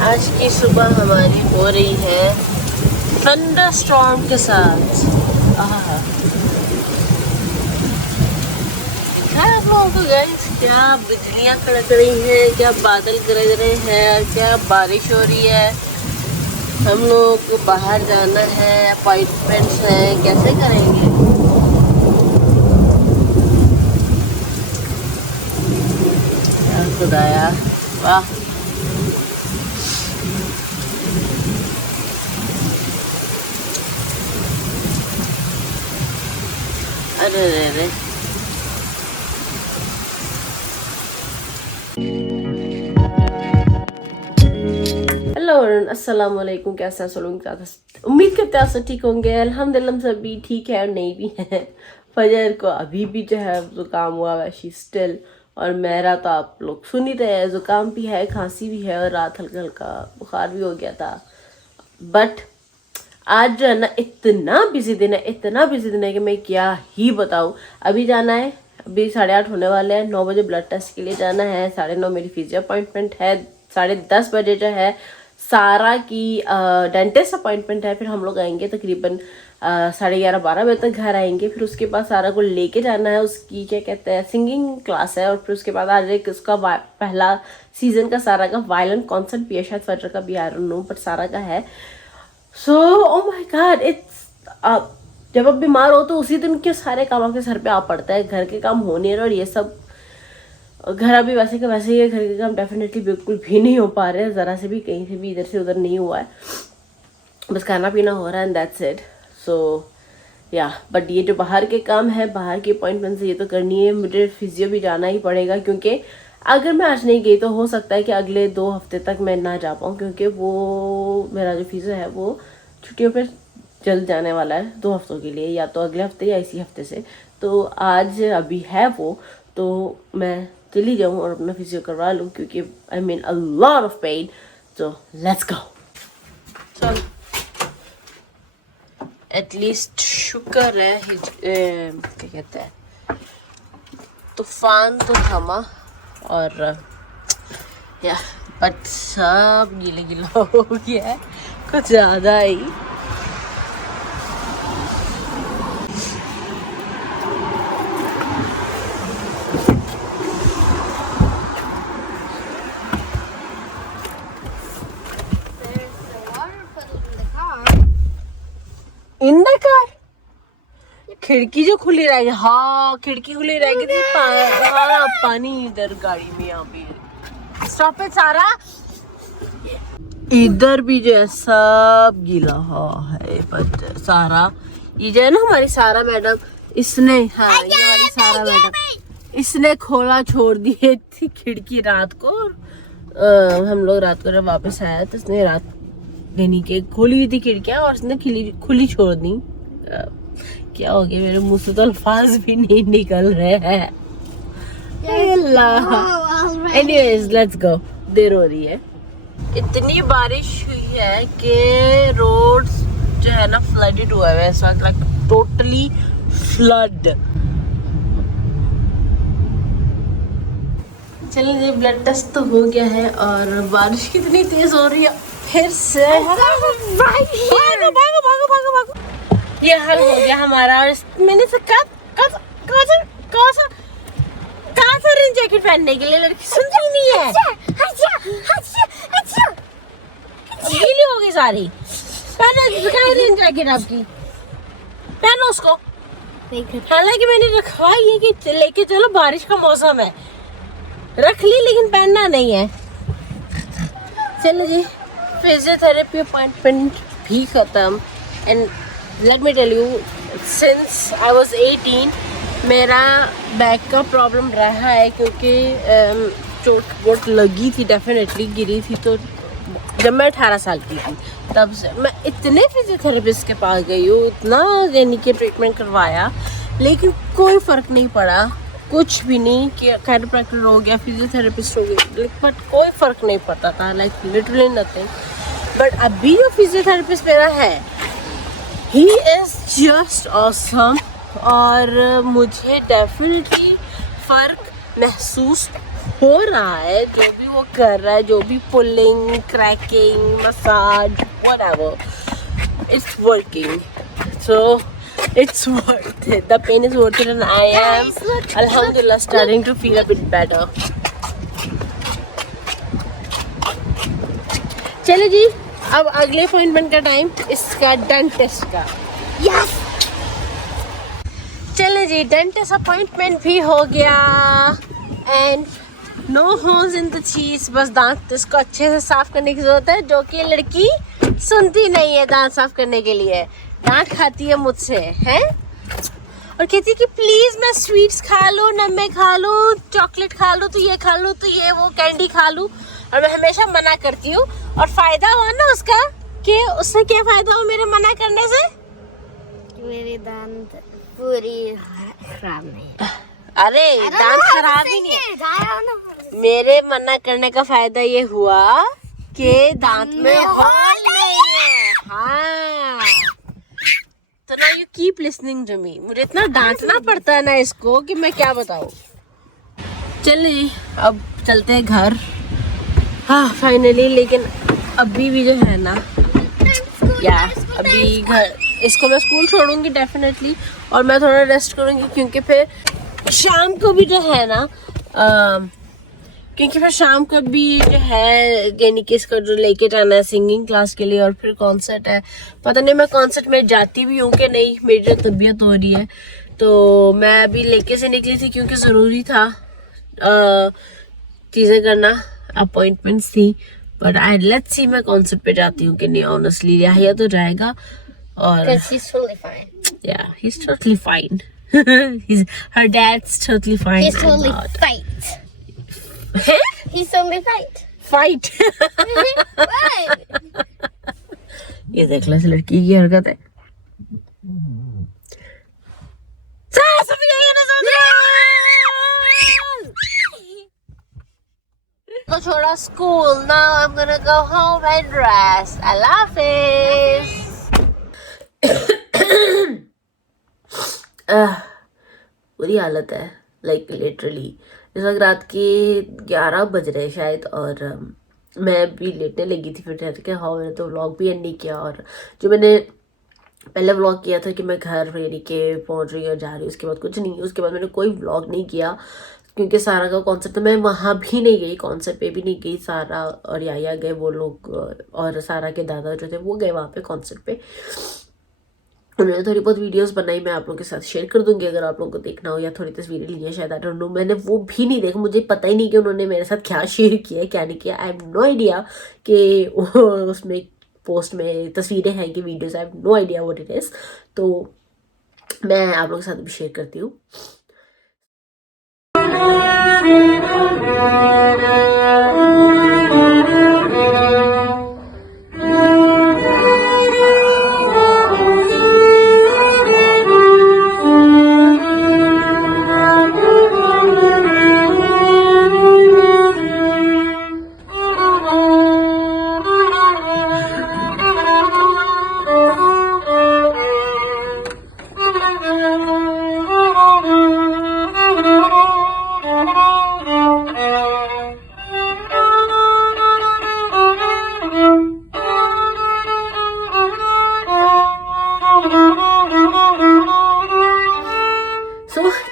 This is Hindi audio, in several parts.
आज की सुबह हमारी हो रही है थंडर स्टॉर्म के साथ। दिखा है आप लोगों को गाइस, क्या बिजलियां कड़क रही हैं, क्या बादल गरज रहे हैं और क्या बारिश हो रही है। हम लोगों को बाहर जाना है, अपॉइंटमेंट्स हैं, कैसे करेंगे। खुदाया वाह। अरे रे हेलो अस्सलाम वालेकुम, कैसे हैं सब लोग। उम्मीद करते हैं आप सब ठीक होंगे। अल्हम्दुलिल्लाह हम सब भी ठीक है और नहीं भी है। फजर को अभी भी जो है जुकाम हुआ वैसी स्टिल, और मेरा तो आप लोग सुन ही रहे हैं, जुकाम भी है, खांसी भी है और रात हल्का हल्का बुखार भी हो गया था। बट आज जो है ना इतना बिजी दिन है कि मैं क्या ही बताऊँ। अभी जाना है, अभी 8:30 होने वाले हैं, 9 बजे ब्लड टेस्ट के लिए जाना है, 9:30 मेरी फिजियो अपॉइंटमेंट है, 10:30 बजे जो है सारा की डेंटिस्ट अपॉइंटमेंट है। फिर हम लोग आएंगे तकरीबन 11:30-12 बजे तक घर आएंगे। फिर उसके बाद सारा को लेके जाना है, उसकी क्या कहते हैं सिंगिंग क्लास है। और फिर उसके बाद आज एक उसका पहला सीजन का सारा का वायलिन कॉन्सर्ट भी है, शायद फजर का भी, आई डोंट नो, बट सारा का है। सो ओ माय गॉड, इट्स जब आप बीमार हो तो उसी दिन के सारे काम आपके सर पे आ पड़ता है, घर के काम होने और ये सब। घर अभी वैसे का वैसे ही है, घर के काम डेफिनेटली बिल्कुल भी नहीं हो पा रहे हैं, ज़रा से भी, कहीं से भी इधर से उधर नहीं हुआ है, बस खाना पीना हो रहा है एंड दैट्स इट। सो या बट ये जो बाहर के काम है, बाहर की अपॉइंटमेंट से ये तो करनी है। मुझे फिजियो भी जाना ही पड़ेगा, क्योंकि अगर मैं आज नहीं गई तो हो सकता है कि अगले 2 हफ्ते तक मैं ना जा पाऊँ, क्योंकि वो मेरा जो फिजियो है वो छुट्टियों पर जल्द जाने वाला है 2 हफ्तों के लिए, या तो अगले हफ्ते या इसी हफ्ते से। तो आज अभी है वो, तो मैं चली जाऊँ और अपना फिजियो करवा लूँ, क्योंकि I mean a lot of pain. So let's go. चल एटलीस्ट शुक्र है क्या कहते हैं तूफान तो थमा, और या बट सब गीला गीला हो गया है कुछ ज़्यादा ही। इन द कार खिड़की जो खुली रहेगी, हाँ खिड़की खुली रहेगी तो सारा पानी इधर गाड़ी में। यहाँ पे स्टॉप है सारा, इधर भी जो है सब गीला है। पर सारा ये जो है ना हमारी सारा मैडम, इसने, हाँ ये हमारी सारा मैडम, इसने खोला छोड़ दिए थी खिड़की रात को। हम लोग रात को जब वापस आया तो उसने रात यानी कि खोली हुई थी खिड़कियां और उसने खुली छोड़ दी। क्या हो गया, मेरे मुंह से तो अल्फाज भी नहीं निकल रहे हैं। एनीवेज लेट्स गो, देर हो रही है। इतनी बारिश हुई है कि रोड जो है ना फ्लडेड हुआ है इस वक्त, लाइक टोटली फ्लड। चलिए जी, ब्लड टेस्ट तो हो गया है और बारिश कितनी तेज हो रही है फिर से। भागो भागो भागो भागो भागो। ये हाल हो गया हमारा। और मैंने से कहाँ से रेन जैकेट पहनने के लिए, लड़की सुनती ही नहीं है। गीली हो गई सारी। पहनो रेन जैकेट आपकी, पहनो उसको। हालांकि मैंने रखवाई है कि लेके चलो, बारिश का मौसम है, रख ली, लेकिन पहनना नहीं है। चलो जी, फिजियोथेरेपी अपॉइंटमेंट भी खत्म। And let me tell you, since I was 18 मेरा बैक का प्रॉब्लम रहा है, क्योंकि चोट वोट लगी थी, डेफिनेटली गिरी थी। तो जब मैं 18 साल की थी तब से मैं इतने फिजियोथेरेपिस्ट के पास गई हूँ, इतना यानी कि ट्रीटमेंट करवाया, लेकिन कोई फ़र्क नहीं पड़ा, कुछ भी नहीं। कि कैरोप्रैक्टर हो गया, फिजियोथेरेपिस्ट हो गया, बट कोई फ़र्क नहीं पड़ता था, लाइक लिटरली नथिंग। बट अभी जो फिजियोथेरेपिस्ट मेरा है, ही इज़ जस्ट ऑसम, और मुझे डेफिनेटली फ़र्क महसूस हो रहा है, जो भी वो कर रहा है, जो भी pulling, cracking, massage, whatever, it's working. So it's worth it. The pain is worth it, and I am, alhamdulillah, starting to feel a bit better. चलो जी, अब अगले अपॉइंटमेंट का टाइम इसका डेंटिस्ट का. Yes. चलो जी, डेंटिस्ट अपॉइंटमेंट भी हो गया and no holes in the चीज. बस दांत इसको अच्छे से साफ करने की जरूरत है, जो कि लड़की सुनती नहीं है दांत साफ करने के लिए. दांत खाती है मुझसे, हैं, और कहती है कि प्लीज मैं स्वीट्स खा लूँ, नमक खा लूँ, चॉकलेट खा लूँ, तो ये खा लूँ, तो ये वो कैंडी खा लूँ. और मैं हमेशा मना करती हूँ. और फायदा हुआ ना उसका, कि उससे क्या फायदा हुआ मेरे मना करने से? मेरे दांत पूरी खराब नहीं है. अरे दांत खराब ही नहीं है. मेरे मना करने का फायदा ये हुआ कि दांत में होल नहीं है. हाँ, तो ना you keep listening to me. मुझे इतना डांटना पड़ता है ना इसको कि मैं क्या बताऊँ. चलिए अब चलते हैं घर. हाँ फाइनली. लेकिन अभी भी जो है ना, या अभी घर, इसको मैं स्कूल छोड़ूंगी डेफिनेटली, और मैं थोड़ा रेस्ट करूंगी, क्योंकि फिर शाम को भी जो है ना, क्योंकि फिर शाम को भी जो है यानी कि इसको जो लेके जाना है सिंगिंग क्लास के लिए, और फिर कॉन्सर्ट है. पता नहीं मैं कॉन्सर्ट में जाती भी हूँ कि नहीं. मेरी जो तबीयत हो रही है, तो मैं अभी लेके से निकली थी क्योंकि ज़रूरी था चीज़ें करना, अपॉइंटमेंट्स थी. बट आई लेट्स सी मैं कॉन्सर्ट पे जाती हूँ कि नहीं. ऑनेस्टली या तो जाएगा, और He's totally fine. yeah, he's totally fine. Her dad's totally fine. He's I'm totally not. fight. He's totally fight. Fight. What? ये देख लो इस लड़की की हरकत है. तो छोड़ा school. Now I'm gonna go home and rest. Allah Hafiz. बुरी हालत है, लाइक लिटरली. इस वक्त रात के 11 बज रहे शायद, और मैं भी लेटने लगी थी. फिर ठहर के हाँ, मैंने तो व्लॉग भी एंड नहीं किया. और जो मैंने पहले व्लॉग किया था कि मैं घर यानी के पहुंच रही हूँ, जा रही हूँ, उसके बाद कुछ नहीं. उसके बाद मैंने कोई व्लॉग नहीं किया, क्योंकि सारा का कॉन्सेप्ट, तो मैं वहाँ भी नहीं गई, कॉन्सेप्ट पे भी नहीं गई. सारा और याया गए वो लोग, और सारा के दादा जो थे वो गए वहाँ पे कॉन्सेप्ट पे. उन्होंने थोड़ी बहुत वीडियोस बनाई, मैं आप लोगों के साथ शेयर कर दूंगी अगर आप लोगों को देखना हो, या थोड़ी तस्वीरें ली है शायद. आई डोंट नो, मैंने वो भी नहीं देखा. मुझे पता ही नहीं कि उन्होंने मेरे साथ क्या शेयर किया क्या नहीं किया. आई हैव नो आइडिया कि उसमें पोस्ट में तस्वीरें हैं कि videos. I have no idea what it is. तो मैं आप लोगों के साथ भी शेयर करती हूँ.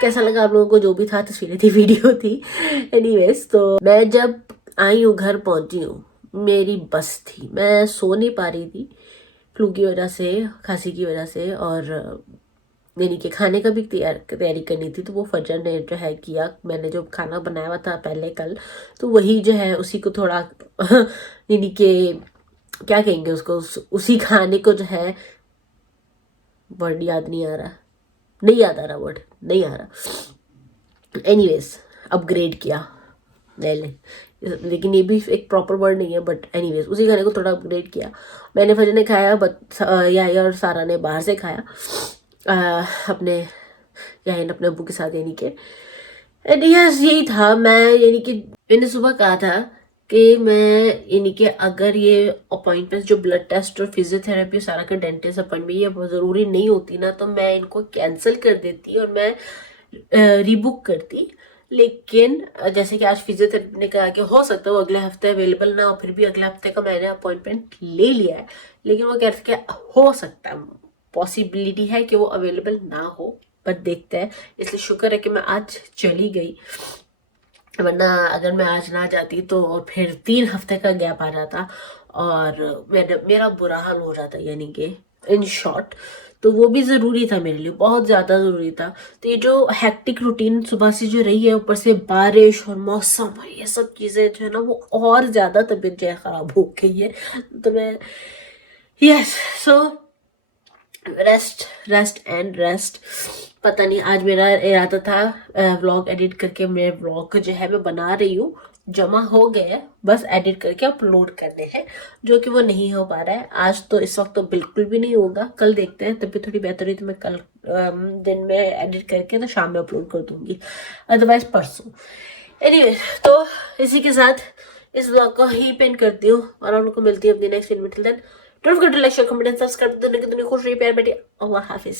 कैसा लगा आप लोगों को, जो भी था, तस्वीरें थी, वीडियो थी. एनीवेज, तो मैं जब आई हूँ, घर पहुंची हूँ, मेरी बस थी. मैं सो नहीं पा रही थी फ्लू की वजह से, खांसी की वजह से, और यानी कि खाने का भी तैयारी करनी थी. तो वो फजर ने जो है किया. मैंने जो खाना बनाया हुआ था पहले कल, तो वही जो है उसी को थोड़ा यानी कि क्या कहेंगे उसको, उसी खाने को जो है, वर्ड याद नहीं आ रहा, नहीं याद आ रहा वर्ड, नहीं आ रहा. एनीवेज, अपग्रेड किया लेकिन ये भी एक प्रॉपर वर्ड नहीं है, बट एनीवेज उसी खाने को थोड़ा अपग्रेड किया. मैंने फजर ने खाया, बट याया और सारा ने बाहर से खाया अपने अपने अब्बू के साथ. यानी कि यस, यही था. मैं यानी कि मैंने सुबह कहा था कि मैं यानी कि अगर ये अपॉइंटमेंट्स जो ब्लड टेस्ट और फिजियोथेरेपी सारा का डेंटिस्ट अपॉइंटमेंट ये बहुत ज़रूरी नहीं होती ना, तो मैं इनको कैंसिल कर देती और मैं रीबुक करती. लेकिन जैसे कि आज फिजियोथेरेपी ने कहा कि हो सकता है वो अगले हफ्ते अवेलेबल ना हो, फिर भी अगले हफ्ते का मैंने अपॉइंटमेंट ले लिया है, लेकिन वो कह रहे थे कि हो सकता है, पॉसिबिलिटी है कि वो अवेलेबल ना हो, पर देखते हैं। इसलिए शुक्र है कि मैं आज चली गई, वरना अगर मैं आज ना जाती तो फिर 3 हफ्ते का गैप आ जाता और मेरा बुरा हाल हो जाता, यानी कि इन शॉर्ट। तो वो भी ज़रूरी था मेरे लिए, बहुत ज़्यादा ज़रूरी था। तो ये जो हैक्टिक रूटीन सुबह से जो रही है, ऊपर से बारिश और मौसम और ये सब चीज़ें जो है ना, वो और ज़्यादा तबीयत जो है ख़राब हो गई है। तो मैं yes, so rest and rest. पता नहीं, आज मेरा इरादा था व्लॉग एडिट करके, मैं व्लॉग जो है मैं बना रही हूँ, जमा हो गए हैं, बस एडिट करके अपलोड करने हैं, जो कि वो नहीं हो पा रहा है आज। तो इस वक्त तो बिल्कुल भी नहीं होगा, कल देखते हैं, तबीयत थोड़ी बेहतर हुई तो मैं कल दिन में एडिट करके तो शाम में अपलोड कर दूंगी, अदरवाइज परसों। एनीवे, तो इसी के साथ इस व्लॉग को ही पेंट करती हूँ और हम लोग को मिलती है अपनी नेक्स्ट वीडियो में। Till then don't forget to like, share, comment and subscribe. दुनिया की दुनिया खुश रही, प्यार बैठी। अल्लाह हाफिज।